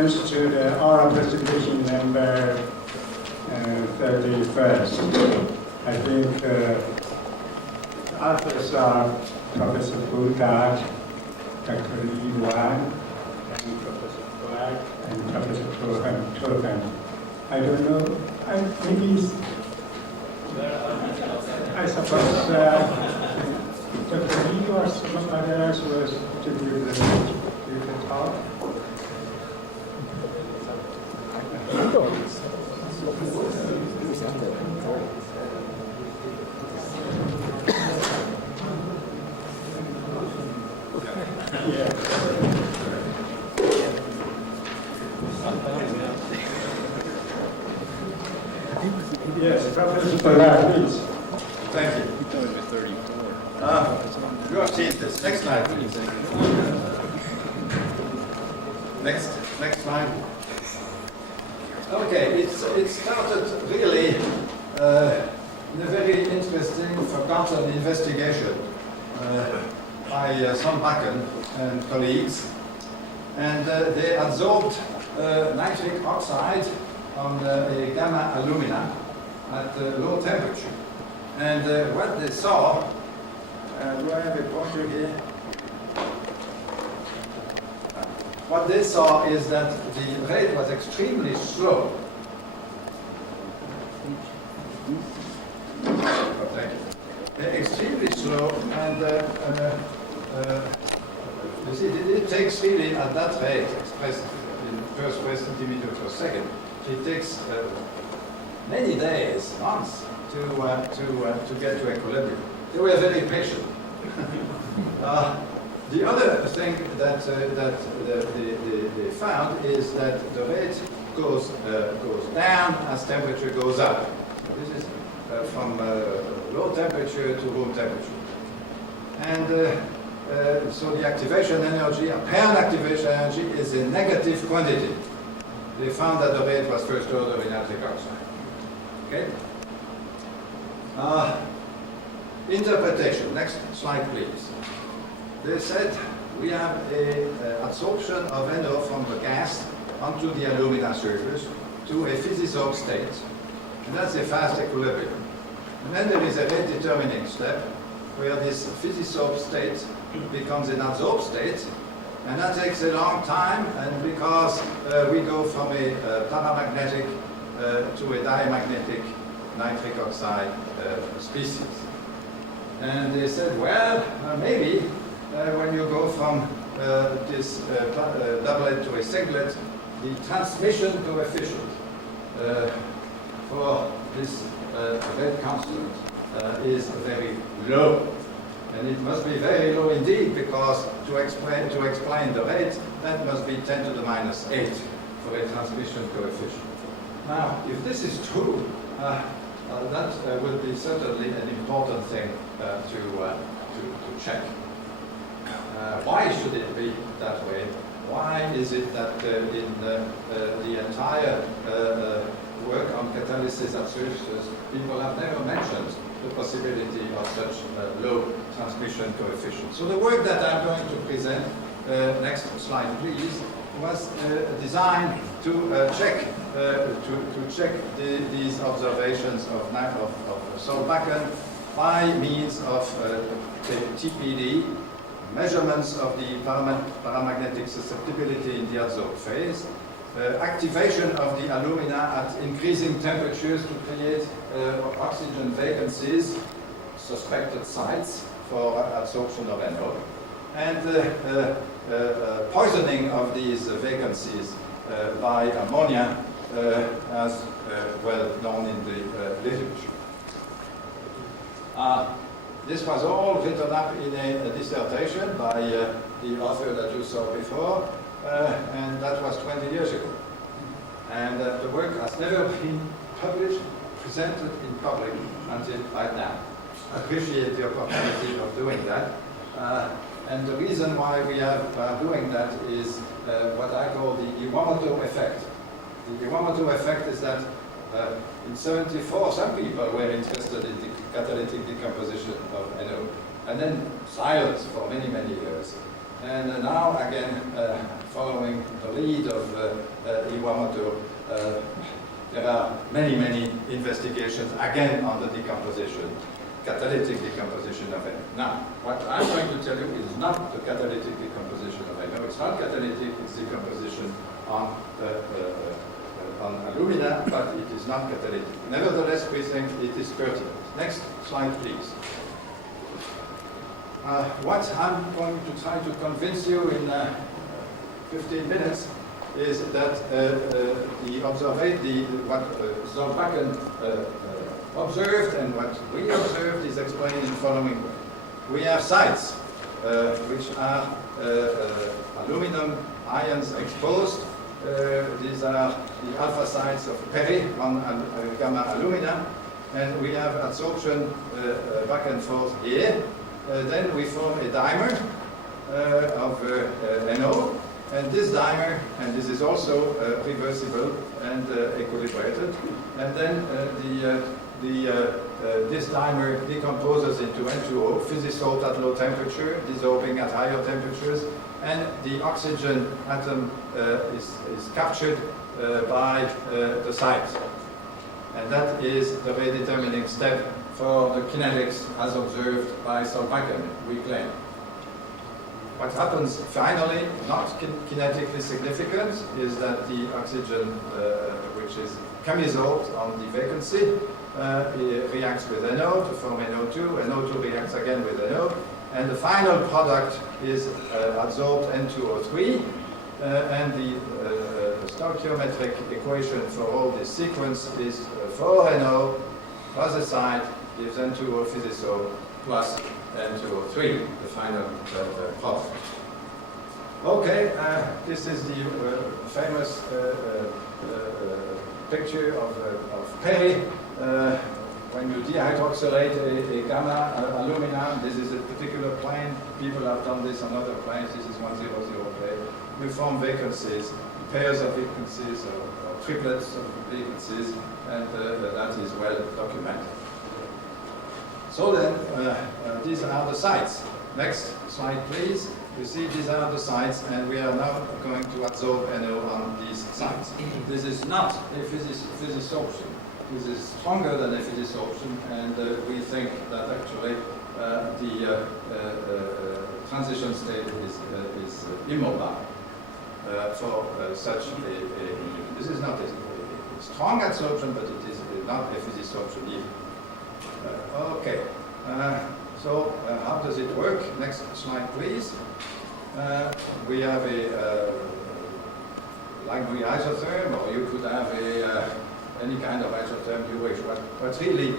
reference to the oral presentation number 31st. I think authors are Professor Boudart, Dr. Yuan, and Professor Black, and Professor Tohan. I don't know, I suppose Dr. Lee or some others was to give the talk. Yes, Professor Boudart, please. Thank you. You have seen this. Next slide, please. Next slide. Okay, it started really in a very interesting forgotten investigation by Sandbakken and colleagues, and they adsorbed nitric oxide on a gamma alumina at low temperature. And what they saw, do I have a pointer here? What they saw is that the rate was extremely slow. Extremely slow, and you see, it takes really at that rate, expressed in per centimeter per second, it takes many days, months, to get to equilibrium. They were very patient. The other thing that they found is that the rate goes down as temperature goes up. This is from low temperature to room temperature. And so the activation energy, apparent activation energy, is a negative quantity. They found that the rate was first order in nitric oxide. Okay? Interpretation. Next slide, please. They said we have a adsorption of NO from the gas onto the alumina surface to a physisorb state. And that's a fast equilibrium. And then there is a rate determining step where this physisorb state becomes an adsorbed state. And that takes a long time, and because we go from a paramagnetic to a diamagnetic nitric oxide species. And they said, well, maybe when you go from this doublet to a singlet, the transmission coefficient for this rate constant is very low. And it must be very low indeed, because to explain the rate, that must be 10 to the minus 8 for a transmission coefficient. Now, if this is true, that will be certainly an important thing to check. Why should it be that way? Why is it that in the entire work on catalysis at surfaces, people have never mentioned the possibility of such low transmission coefficient? So the work that I'm going to present, next slide please, was designed to check these observations of Sandbakken by means of TPD, measurements of the paramagnetic susceptibility in the adsorbed phase, activation of the alumina at increasing temperatures to create oxygen vacancies, suspected sites for adsorption of NO, and poisoning of these vacancies by ammonia, as well known in the literature. This was all written up in a dissertation by the author that you saw before, and that was 20 years ago. And the work has never been published, presented in public until right now. I appreciate the opportunity of doing that. And the reason why we are doing that is what I call the Iwamoto effect. The Iwamoto effect is that in '74, some people were interested in the catalytic decomposition of NO, and then silence for many, many years. And now, again, following the lead of Iwamoto, there are many, many investigations again on the decomposition, catalytic decomposition of NO. Now, what I'm going to tell you is not the catalytic decomposition of NO. It's not catalytic, it's decomposition on alumina, but it is not catalytic. Nevertheless, we think it is pertinent. Next slide, please. What I'm going to try to convince you in 15 minutes is that what Solbakken observed and what we observed is explained in the following way. We have sites which are aluminum ions exposed. These are the alpha sites of Perry on gamma alumina, and we have adsorption back and forth here. Then we form a dimer of NO, and this dimer, and this is also reversible and equilibrated, and then this dimer decomposes into N2O, physisold at low temperature, dissolving at higher temperatures, and the oxygen atom is captured by the site. And that is the redetermining step for the kinetics as observed by Solbakken, we claim. What happens finally, not kinetically significant, is that the oxygen, which is chemisoled on the vacancy, reacts with NO to form NO2, NO2 reacts again with NO, and the final product is adsorbed N2O3, and the stoichiometric equation for all this sequence is 4NO plus a site gives N2O physisol plus N2O3, the final product. Okay, this is the famous picture of Perry. When you dehydroxylate a gamma alumina, this is a particular plane. People have done this on other planes. This is 100 plane. We form vacancies, pairs of vacancies or triplets of vacancies, and that is well documented. So then, these are the sites. Next slide, please. You see, these are the sites, and we are now going to adsorb NO on these sites. This is not a physisorption. This is stronger than a physisorption, and we think that actually the transition state is immobile for such a. This is not a strong adsorption, but it is not a physisorption either. Okay, so how does it work? Next slide, please. We have a Langley isotherm, or you could have any kind of isotherm you wish. What really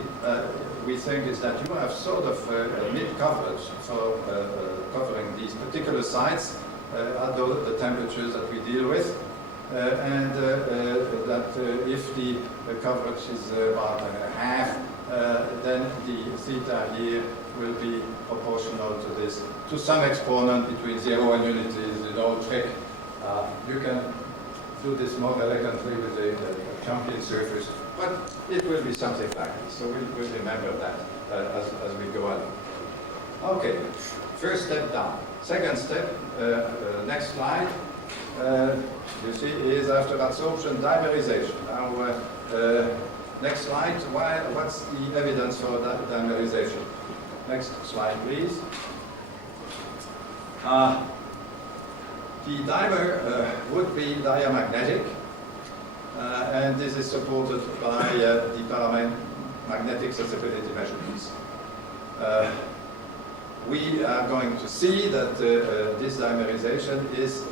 we think is that you have sort of mid-coverage for covering these particular sites at the temperatures that we deal with. And that if the coverage is about half, then the theta here will be proportional to this, to some exponent between 0 and unity is an old trick. You can do this more elegantly with a champion surface, but it will be something like this. So we'll remember that as we go along. Okay, first step down. Second step, next slide. You see, is after adsorption dimerization. Now, next slide. What's the evidence for that dimerization? Next slide, please. The dimer would be diamagnetic, and this is supported by the paramagnetic susceptibility measurements. We are going to see that this dimerization is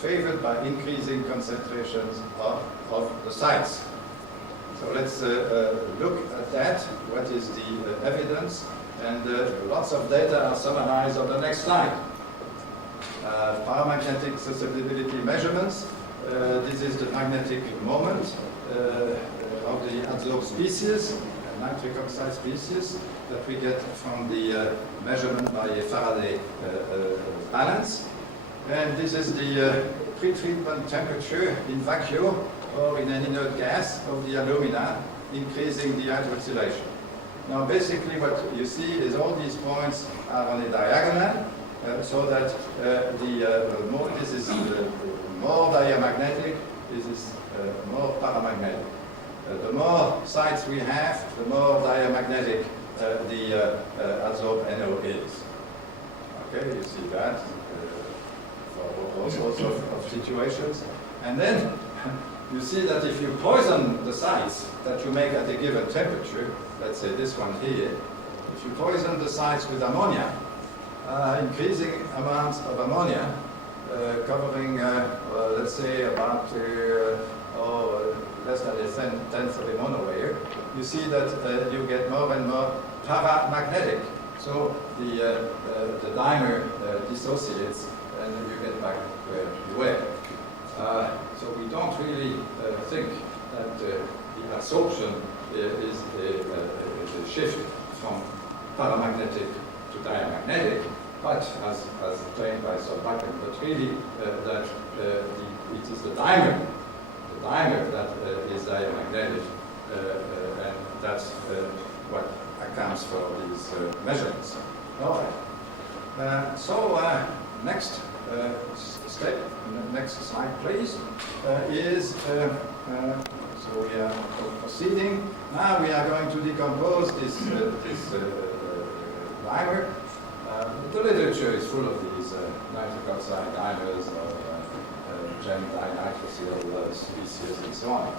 favored by increasing concentrations of the sites. So let's look at that. What is the evidence? And lots of data are summarized on the next slide. Paramagnetic susceptibility measurements. This is the magnetic moment of the adsorbed species, nitric oxide species, that we get from the measurement by a Faraday balance. And this is the pre-treatment temperature in vacuum or in an inert gas of the alumina, increasing the hydroxylation. Now basically what you see is all these points are on a diagonal, so that this is more diamagnetic, this is more paramagnetic. The more sites we have, the more diamagnetic the adsorbed NO is. Okay, you see that for all sorts of situations. And then you see that if you poison the sites that you make at a given temperature, let's say this one here, if you poison the sites with ammonia, increasing amounts of ammonia, covering, let's say, about less than a tenth of a monolayer, you see that you get more and more paramagnetic. So the dimer dissociates and you get back where you were. So we don't really think that the adsorption is a shift from paramagnetic to diamagnetic, but as claimed by Solbakken, but really that it is the dimer that is diamagnetic, and that's what accounts for these measurements. All right. Next step, next slide please, is, so we are proceeding. Now we are going to decompose this dimer. The literature is full of these nitric oxide dimers or gem dinitrosyl species and so on.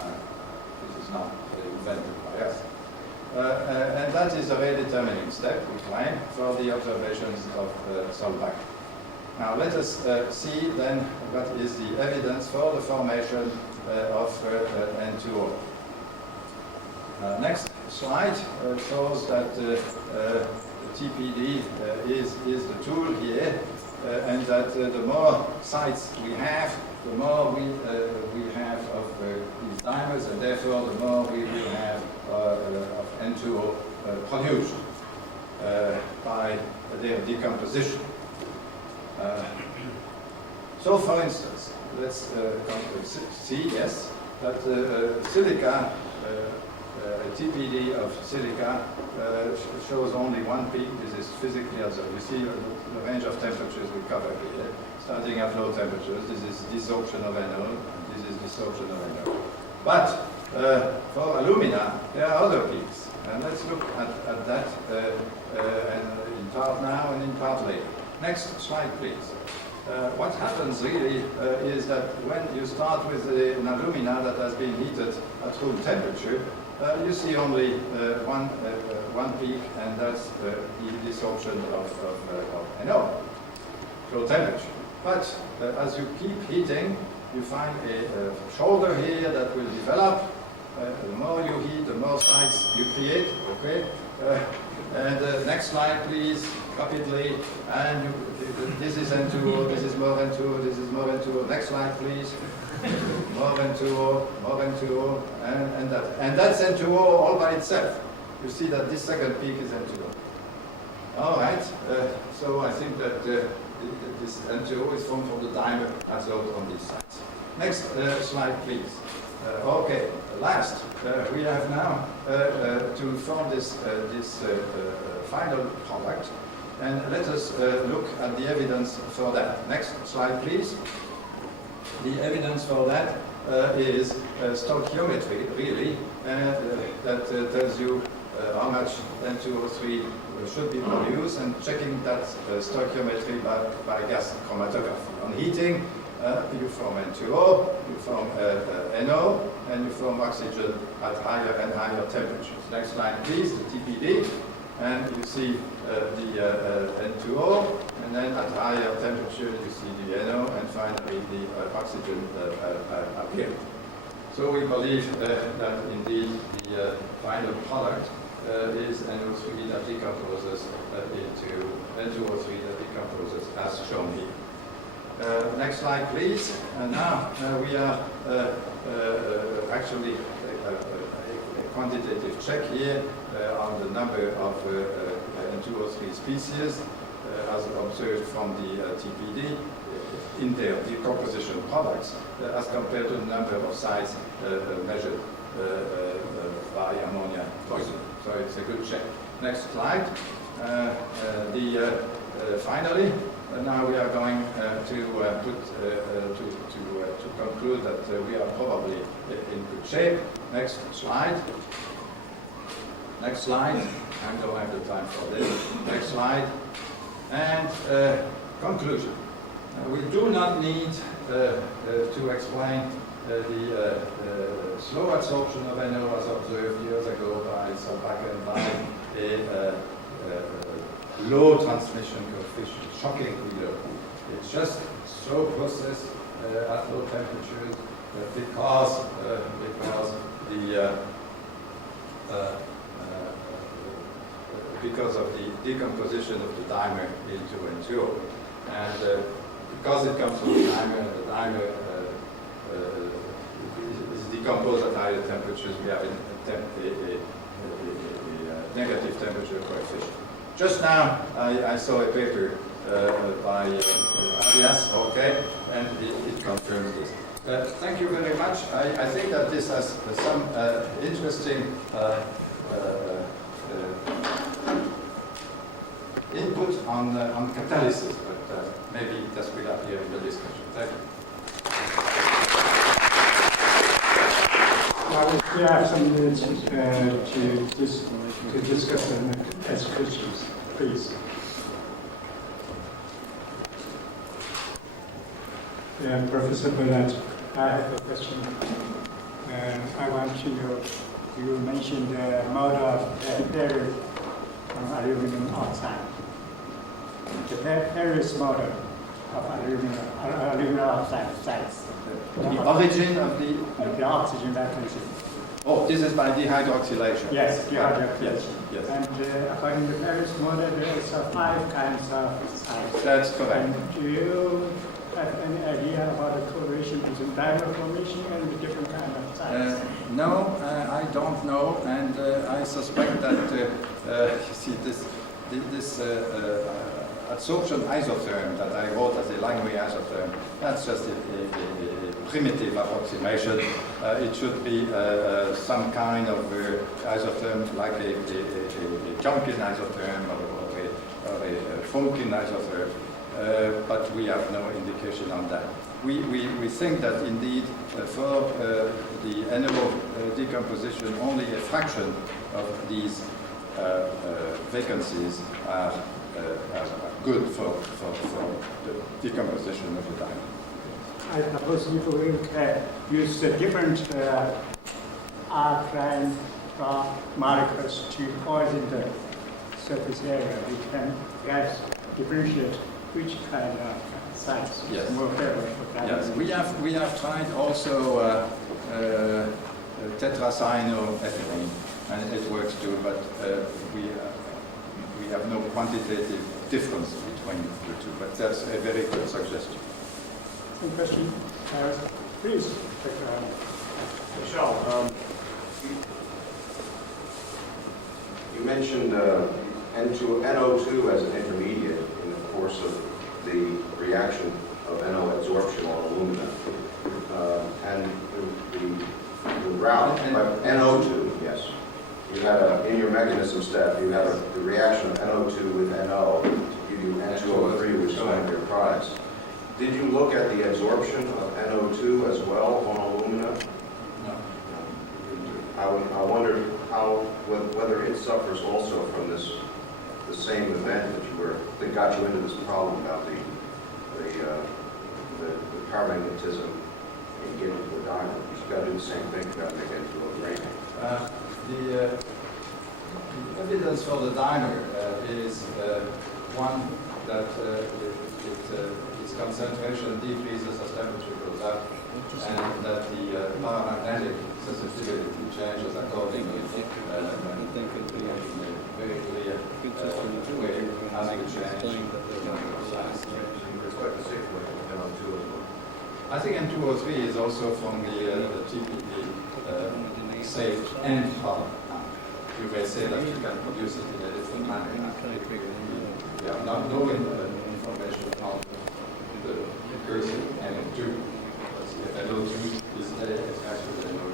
This is not invented by us. And that is a very determining step, we claim, for the observations of Solbakken. Now let us see then what is the evidence for the formation of N2O. Next slide shows that TPD is the tool here, and that the more sites we have, the more we have of these dimers, and therefore the more we will have of N2O produced by their decomposition. So, for instance, let's see, yes, that silica, TPD of silica shows only one peak. This is physically observed. You see the range of temperatures we cover here, starting at low temperatures. This is desorption of NO, and this is desorption of NO. But for alumina, there are other peaks. And let's look at that and in part now and in part later. Next slide, please. What happens really is that when you start with an alumina that has been heated at room temperature, you see only one peak, and that's the desorption of NO, low temperature. But as you keep heating, you find a shoulder here that will develop. The more you heat, the more sites you create. Okay. And next slide, please, rapidly. And this is N2O, this is more N2O, this is more N2O. Next slide, please. More N2O, more N2O, and that's N2O all by itself. You see that this second peak is N2O. All right. So I think that this N2O is formed from the dimer adsorbed on these sides. Next slide, please. Okay, last, we have now to form this final product, and let us look at the evidence for that. Next slide, please. The evidence for that is stoichiometry, really, that tells you how much N2O3 should be produced, and checking that stoichiometry by gas chromatography. On heating, you form N2O, you form NO, and you form oxygen at higher and higher temperatures. Next slide, please, the TPD. And you see the N2O, and then at higher temperature you see the NO, and finally the oxygen appears. So we believe that indeed the final product is NO3 that decomposes into N2O3 that decomposes as shown here. Next slide, please. And now we are actually a quantitative check here on the number of N2O3 species as observed from the TPD in their decomposition products as compared to the number of sites measured by ammonia poisoning. So it's a good check. Next slide. Finally, now we are going to conclude that we are probably in good shape. Next slide. Next slide. I don't have the time for this. Next slide. And conclusion. We do not need to explain the slow adsorption of NO as observed years ago by Solbakken by a low transmission coefficient, shockingly low. It's just slow process at low temperatures because because of the decomposition of the dimer into N2O. And because it comes from the dimer, and the dimer is decomposed at higher temperatures, we have a negative temperature coefficient. Just now, I saw a paper by yes, okay, and it confirms this. Thank you very much. I think that this has some interesting input on catalysis, but maybe that will appear in the discussion. Thank you. We have some minutes to discuss them as questions, please. Yeah, Professor Boudart, I have a question. I want to know, you mentioned the mode of Paris aluminum oxide. The Paris model of aluminum oxide sites. The origin of the oxygen vacancy. Oh, this is by dehydroxylation. Yes, dehydroxylation. Yes, yes. And according to the Paris model, there is 5 kinds of sites. That's correct. And do you have any idea about the correlation between dimer formation and the different kind of sites? No, I don't know, and I suspect that you see this adsorption isotherm that I wrote as a Langley isotherm, that's just a primitive approximation. It should be some kind of isotherm like a Jumpkin isotherm or a Fromkin isotherm, but we have no indication on that. We think that indeed for the NO decomposition, only a fraction of these vacancies are good for the decomposition of the diamond. I suppose if we use different alkaline molecules to poison the surface area, we can perhaps differentiate which kind of sites is more favorable for that. Yes, we have tried also tetracyanoethylene, and it works too, but we have no quantitative difference between the two, but that's a very good suggestion. Some question? Please. Michel, you mentioned NO2 as an intermediate in the course of the reaction of NO adsorption on alumina. And the route of NO2, yes. You had in your mechanism step, you had the reaction of NO2 with NO to give you N2O3, which is one of your products. Did you look at the absorption of NO2 as well on alumina? No. I wondered whether it suffers also from the same event that got you into this problem about the paramagnetism in getting to a diamond. You've got to do the same thing about making it into a grain. The evidence for the dimer is one that its concentration decreases as temperature goes up, and that the paramagnetic sensitivity changes accordingly. I think it would be a very clear way as we change. It's quite the same way with NO2 as well. I think N2O3 is also from the TPP safe end part. You may say that you can produce it in a different manner. We have not no information on the recursive NO2. But NO2 is actually NO.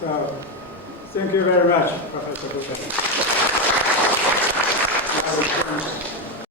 So, thank you very much, Professor Boudart. first